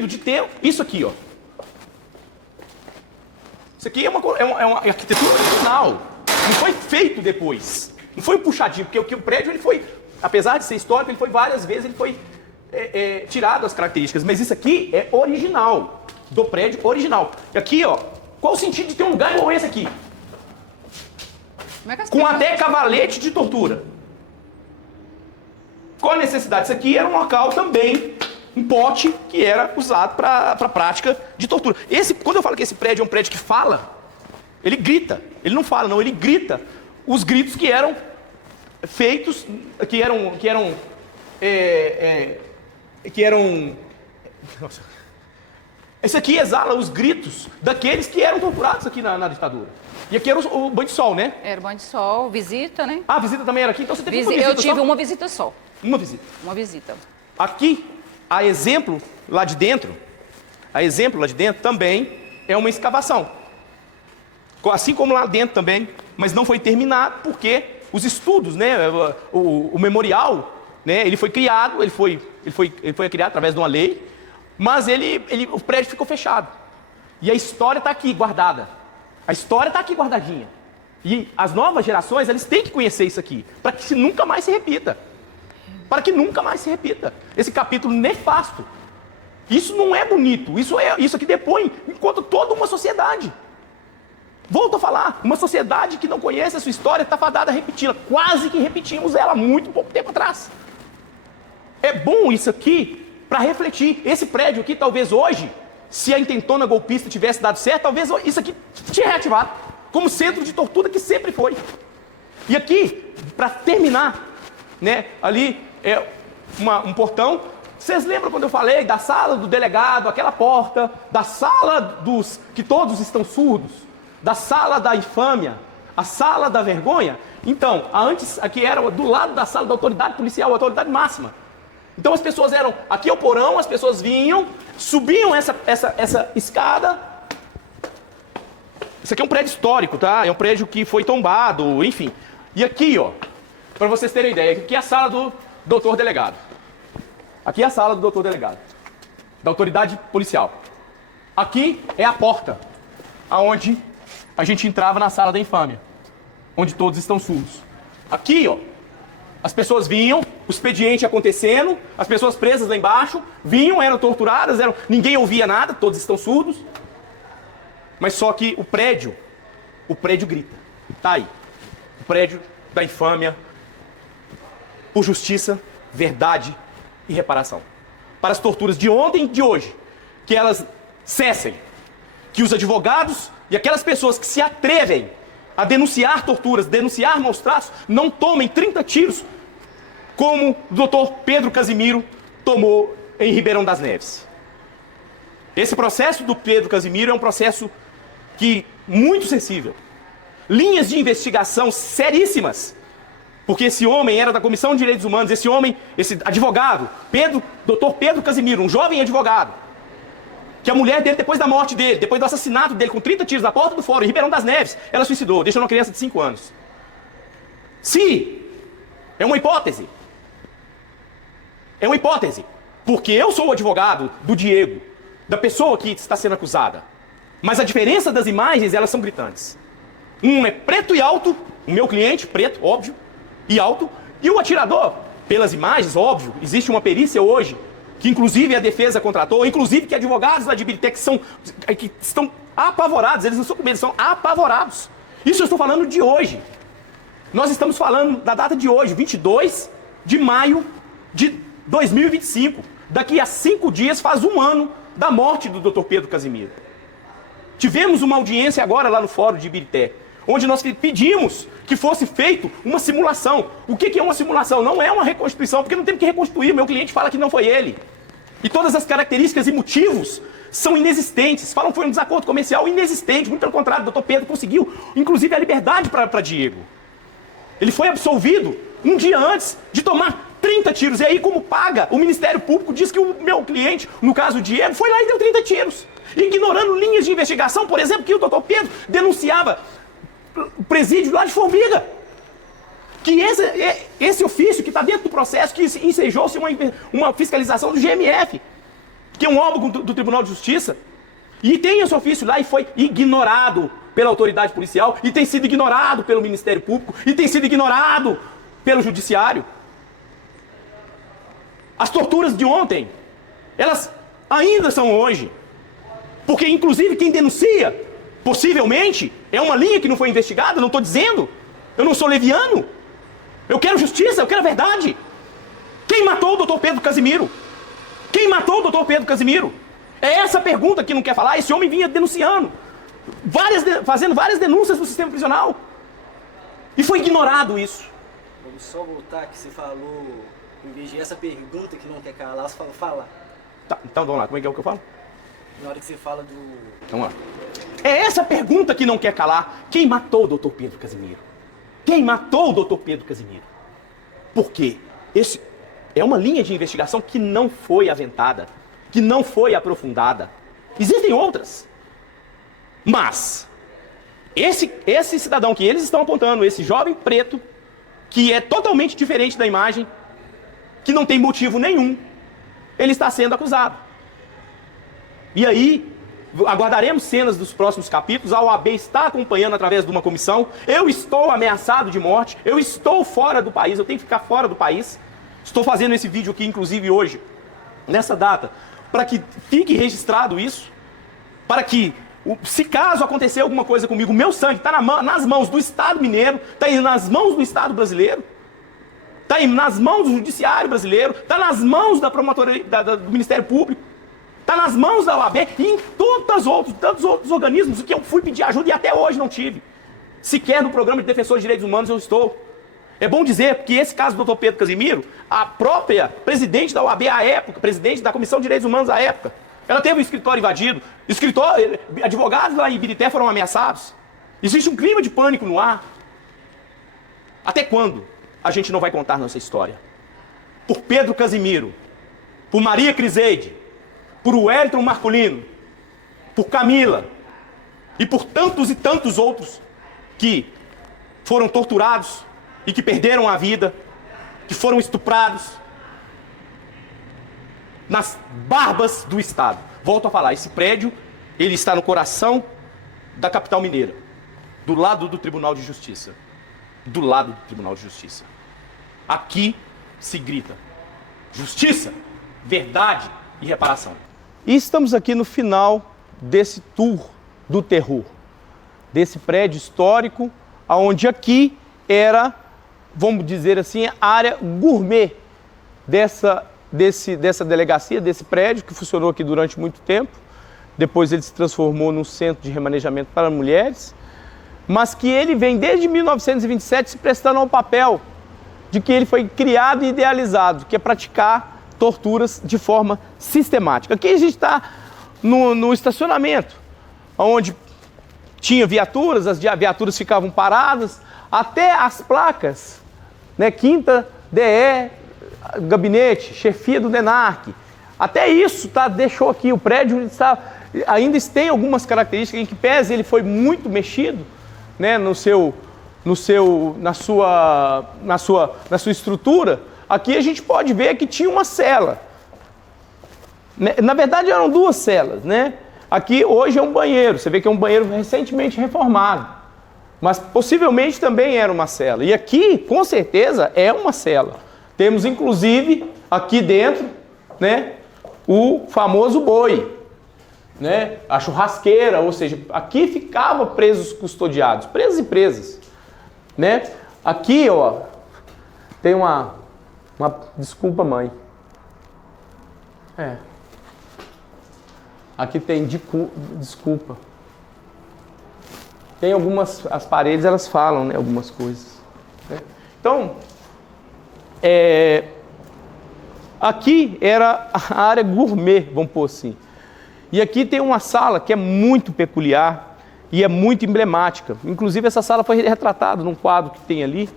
sentido de ter isso aqui, ó. Isso aqui é uma arquitetura original. Não foi feito depois. Não foi puxadinho, porque o prédio, ele foi, apesar de ser histórico, ele foi várias vezes, ele foi tirado as características. Mas isso aqui é original, do prédio original. E aqui, ó, qual o sentido de ter um lugar igual esse aqui? Com até cavalete de tortura. Qual a necessidade? Isso aqui era um local também, um pote que era usado para a prática de tortura. Quando eu falo que esse prédio é um prédio que fala, ele grita. Ele não fala, não, ele grita os gritos que eram feitos, que eram nossa. Esse aqui exala os gritos daqueles que eram torturados aqui na ditadura. E aqui era o banho de sol, né? Era o banho de sol, visita, né? Ah, a visita também era aqui? Então você teve uma visita Eu tive só? uma visita só. Uma visita. Uma visita. Aqui, a exemplo lá de dentro, também é uma escavação. Assim como lá dentro também, mas não foi terminado porque os estudos, né, o memorial, né, ele foi criado, ele foi criado através de uma lei, mas o prédio ficou fechado. E a história está aqui guardada. A história está aqui guardadinha. E as novas gerações, eles têm que conhecer isso aqui, para que nunca mais se repita. Para que nunca mais se repita esse capítulo nefasto. Isso não é bonito, isso aqui depõe enquanto toda uma sociedade. Volto a falar, uma sociedade que não conhece a sua história está fadada a repeti-la. Quase que repetimos ela há muito pouco tempo atrás. É bom isso aqui para refletir. Esse prédio aqui, talvez hoje, se a intentona golpista tivesse dado certo, talvez isso aqui tinha reativado, como centro de tortura que sempre foi. E aqui, para terminar, né, ali é um portão. Vocês lembram quando eu falei da sala do delegado, aquela porta, da sala dos que todos estão surdos, da sala da infâmia, a sala da vergonha? Então, antes aqui era do lado da sala da autoridade policial, a autoridade máxima. Então as pessoas eram, aqui é o porão, as pessoas vinham, subiam essa escada. Isso aqui é um prédio histórico, tá? É um prédio que foi tombado, enfim. E aqui, ó, para vocês terem ideia, aqui é a sala do doutor delegado. Aqui é a sala do doutor delegado, da autoridade policial. Aqui é a porta, aonde a gente entrava na sala da infâmia, onde todos estão surdos. Aqui, ó, as pessoas vinham, o expediente acontecendo, as pessoas presas lá embaixo, vinham, eram torturadas, ninguém ouvia nada, todos estão surdos. Mas só que o prédio grita, tá aí. O prédio da infâmia, por justiça, verdade e reparação. Para as torturas de ontem e de hoje, que elas cessem. Que os advogados e aquelas pessoas que se atrevem a denunciar torturas, denunciar maus tratos, não tomem 30 tiros, como o doutor Pedro Casimiro tomou em Ribeirão das Neves. Esse processo do Pedro Casimiro é um processo muito sensível. Linhas de investigação seríssimas, porque esse homem era da Comissão de Direitos Humanos, esse advogado, doutor Pedro Casimiro, um jovem advogado, que a mulher dele, depois da morte dele, depois do assassinato dele, com 30 tiros na porta do fórum, em Ribeirão das Neves, ela suicidou, deixando uma criança de 5 anos. Se é uma hipótese. É uma hipótese. Porque eu sou o advogado do Diego, da pessoa que está sendo acusada. Mas a diferença das imagens, elas são gritantes. Um é preto e alto, o meu cliente, preto, óbvio, e alto. E o atirador, pelas imagens, óbvio, existe uma perícia hoje, que inclusive a defesa contratou, inclusive que advogados lá de Ibirité que estão apavorados, eles não são com medo, eles são apavorados. Isso eu estou falando de hoje. Nós estamos falando da data de hoje, 22 de maio de 2025. Daqui a 5 dias faz 1 ano da morte do Dr. Pedro Casimiro. Tivemos uma audiência agora lá no Fórum de Ibirité, onde nós pedimos que fosse feito uma simulação. O que é uma simulação? Não é uma reconstituição, porque não temos que reconstruir. Meu cliente fala que não foi ele. E todas as características e motivos são inexistentes. Falam que foi um desacordo comercial inexistente. Muito pelo contrário, o Dr. Pedro conseguiu, inclusive, a liberdade para Diego. Ele foi absolvido um dia antes de tomar 30 tiros. E aí, como paga, o Ministério Público diz que o meu cliente, no caso o Diego, foi lá e deu 30 tiros. Ignorando linhas de investigação, por exemplo, que o Dr. Pedro denunciava o presídio lá de Formiga. Que esse ofício que está dentro do processo, que ensejou-se uma fiscalização do GMF. que é um órgão do Tribunal de Justiça, e tem esse ofício lá e foi ignorado pela autoridade policial, e tem sido ignorado pelo Ministério Público, e tem sido ignorado pelo Judiciário. As torturas de ontem, elas ainda são hoje. Porque, inclusive, quem denuncia, possivelmente, é uma linha que não foi investigada, não estou dizendo. Eu não sou leviano. Eu quero justiça, eu quero a verdade. Quem matou o doutor Pedro Casimiro? Quem matou o doutor Pedro Casimiro? É essa pergunta que não quer falar. Esse homem vinha denunciando, fazendo várias denúncias no sistema prisional. E foi ignorado isso. Vamos só voltar que você falou, em vez de essa pergunta que não quer calar, você falou fala. Tá, então vamos lá, como é que eu falo? Na hora que você fala do... Vamos lá. É essa pergunta que não quer calar. Quem matou o doutor Pedro Casimiro? Quem matou o doutor Pedro Casimiro? Por quê? Esse é uma linha de investigação que não foi aventada, que não foi aprofundada. Existem outras. Mas, esse cidadão que eles estão apontando, esse jovem preto, que é totalmente diferente da imagem, que não tem motivo nenhum, ele está sendo acusado. E aí, aguardaremos cenas dos próximos capítulos. A OAB está acompanhando através de uma comissão. Eu estou ameaçado de morte. Eu estou fora do país. Eu tenho que ficar fora do país. Estou fazendo esse vídeo aqui, inclusive hoje, nessa data, para que fique registrado isso. Para que, se caso acontecer alguma coisa comigo, meu sangue está nas mãos do Estado mineiro, está nas mãos do Estado brasileiro, está nas mãos do Judiciário brasileiro, está nas mãos da promotoria, do Ministério Público. Está nas mãos da OAB e em tantos outros organismos que eu fui pedir ajuda e até hoje não tive. Sequer no programa de defensores de direitos humanos eu estou. É bom dizer que esse caso do Dr. Pedro Casimiro, a própria presidente da OAB à época, presidente da Comissão de Direitos Humanos à época, ela teve o escritório invadido, advogados lá em Ibirité foram ameaçados. Existe um clima de pânico no ar. Até quando a gente não vai contar nossa história? Por Pedro Casimiro, por Maria Criseide, por Wellington Marcolino, por Camila e por tantos e tantos outros que foram torturados e que perderam a vida, que foram estuprados nas barbas do Estado. Volto a falar, esse prédio, ele está no coração da capital mineira, do lado do Tribunal de Justiça. Do lado do Tribunal de Justiça. Aqui se grita justiça, verdade e reparação. E estamos aqui no final desse tour do terror, desse prédio histórico, onde aqui era, vamos dizer assim, a área gourmet dessa delegacia, desse prédio, que funcionou aqui durante muito tempo. Depois ele se transformou num centro de remanejamento para mulheres, mas que ele vem desde 1927 se prestando ao papel de que ele foi criado e idealizado, que é praticar torturas de forma sistemática. Aqui a gente está no estacionamento, onde tinha viaturas, as viaturas ficavam paradas, até as placas, né, Quinta DE, gabinete, chefia do DENARC, até isso deixou aqui, o prédio ainda tem algumas características em que pese ele foi muito mexido, né, na sua estrutura. Aqui a gente pode ver que tinha uma cela. Na verdade eram duas celas, né? Aqui hoje é um banheiro, você vê que é um banheiro recentemente reformado. Mas possivelmente também era uma cela. E aqui, com certeza, é uma cela. Temos inclusive aqui dentro, né, o famoso boi, né? A churrasqueira, ou seja, aqui ficavam presos custodiados, presos e presas, né? Aqui, ó, tem uma desculpa, mãe. Aqui tem desculpa. Tem as paredes, elas falam, né, algumas coisas, né? Então, aqui era a área gourmet, vamos pôr assim. E aqui tem uma sala que é muito peculiar e é muito emblemática. Inclusive, essa sala foi retratada num quadro que tem ali,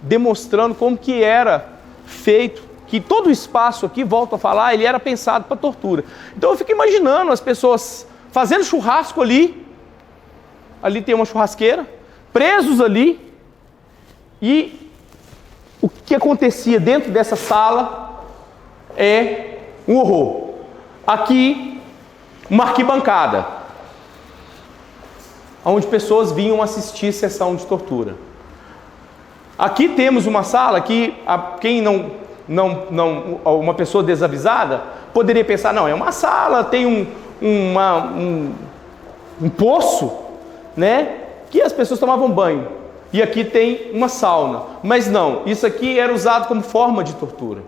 demonstrando como que era feito, que todo o espaço aqui, volto a falar, ele era pensado para tortura. Então eu fico imaginando as pessoas fazendo churrasco ali tem uma churrasqueira, presos ali, e o que acontecia dentro dessa sala é um horror. aqui uma arquibancada, onde pessoas vinham assistir sessão de tortura. Aqui temos uma sala que quem uma pessoa desavisada poderia pensar, não, é uma sala, tem um poço, né, que as pessoas tomavam banho. E aqui tem uma sauna. Mas não, isso aqui era usado como forma de tortura.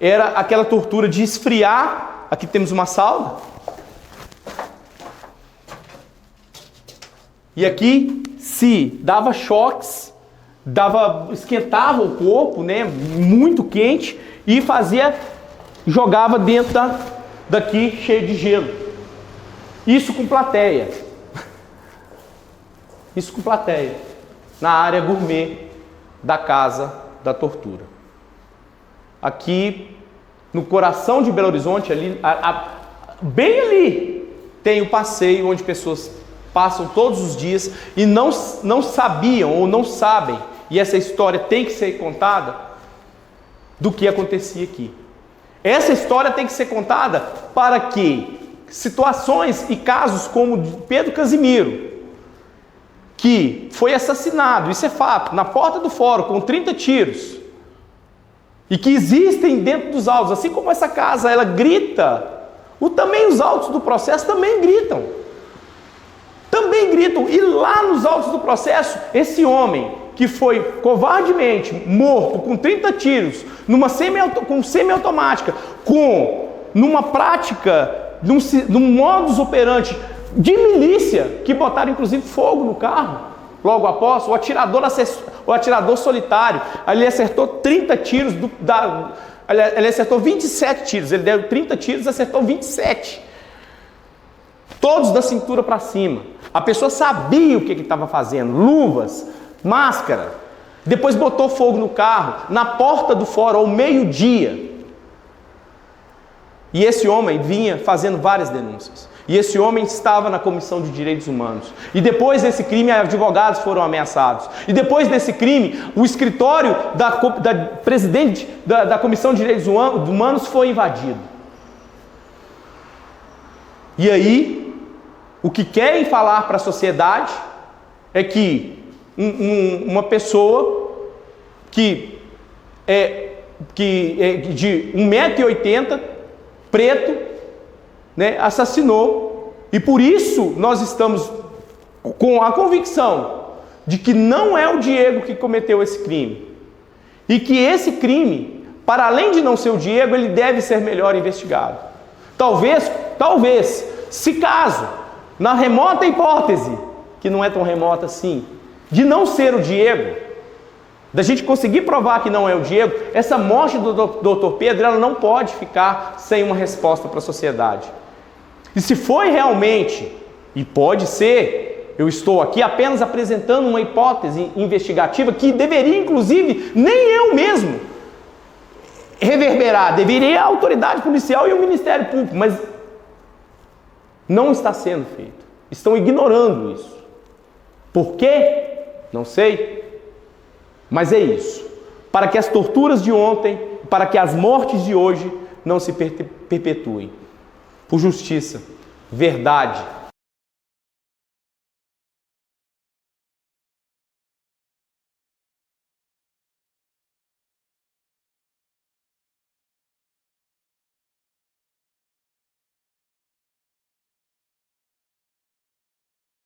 Era aquela tortura de esfriar. Aqui temos uma sauna. E aqui se dava choques, esquentava o corpo, né, muito quente, e jogava dentro daqui cheio de gelo. Isso com plateia. Isso com plateia. Na área gourmet da casa da tortura. Aqui no coração de Belo Horizonte, ali, bem ali, tem o passeio onde pessoas passam todos os dias e não sabiam ou não sabem, e essa história tem que ser contada, do que acontecia aqui. Essa história tem que ser contada para que situações e casos como Pedro Casimiro, que foi assassinado, isso é fato, na porta do fórum com 30 tiros, e que existem dentro dos autos, assim como essa casa, ela grita, também os autos do processo também gritam. E lá nos autos do processo, esse homem que foi covardemente morto com 30 tiros, com semiautomática, numa prática, num modus operandi de milícia, que botaram inclusive fogo no carro, logo após, o atirador solitário, ele acertou 30 tiros, ele acertou 27 tiros, ele deu 30 tiros e acertou 27. Todos da cintura para cima. A pessoa sabia o que estava fazendo, luvas, máscara. Depois botou fogo no carro, na porta do fórum, ao meio-dia. E esse homem vinha fazendo várias denúncias. E esse homem estava na Comissão de Direitos Humanos. E depois desse crime, advogados foram ameaçados. E depois desse crime, o escritório da presidente da Comissão de Direitos Humanos foi invadido. E aí, o que querem falar para a sociedade é que uma pessoa que é de 1,80 m, preto, né, assassinou, e por isso nós estamos com a convicção de que não é o Diego que cometeu esse crime, e que esse crime, para além de não ser o Diego, ele deve ser melhor investigado. Talvez, se caso, na remota hipótese, que não é tão remota assim, de não ser o Diego, da gente conseguir provar que não é o Diego, essa morte do Dr. Pedro, ela não pode ficar sem uma resposta para a sociedade. E se foi realmente, e pode ser, eu estou aqui apenas apresentando uma hipótese investigativa que deveria, inclusive, nem eu mesmo reverberar, deveria a autoridade policial e o Ministério Público, mas não está sendo feito. Estão ignorando isso. Por quê? Não sei. Mas é isso. Para que as torturas de ontem, para que as mortes de hoje não se perpetuem. Por justiça, verdade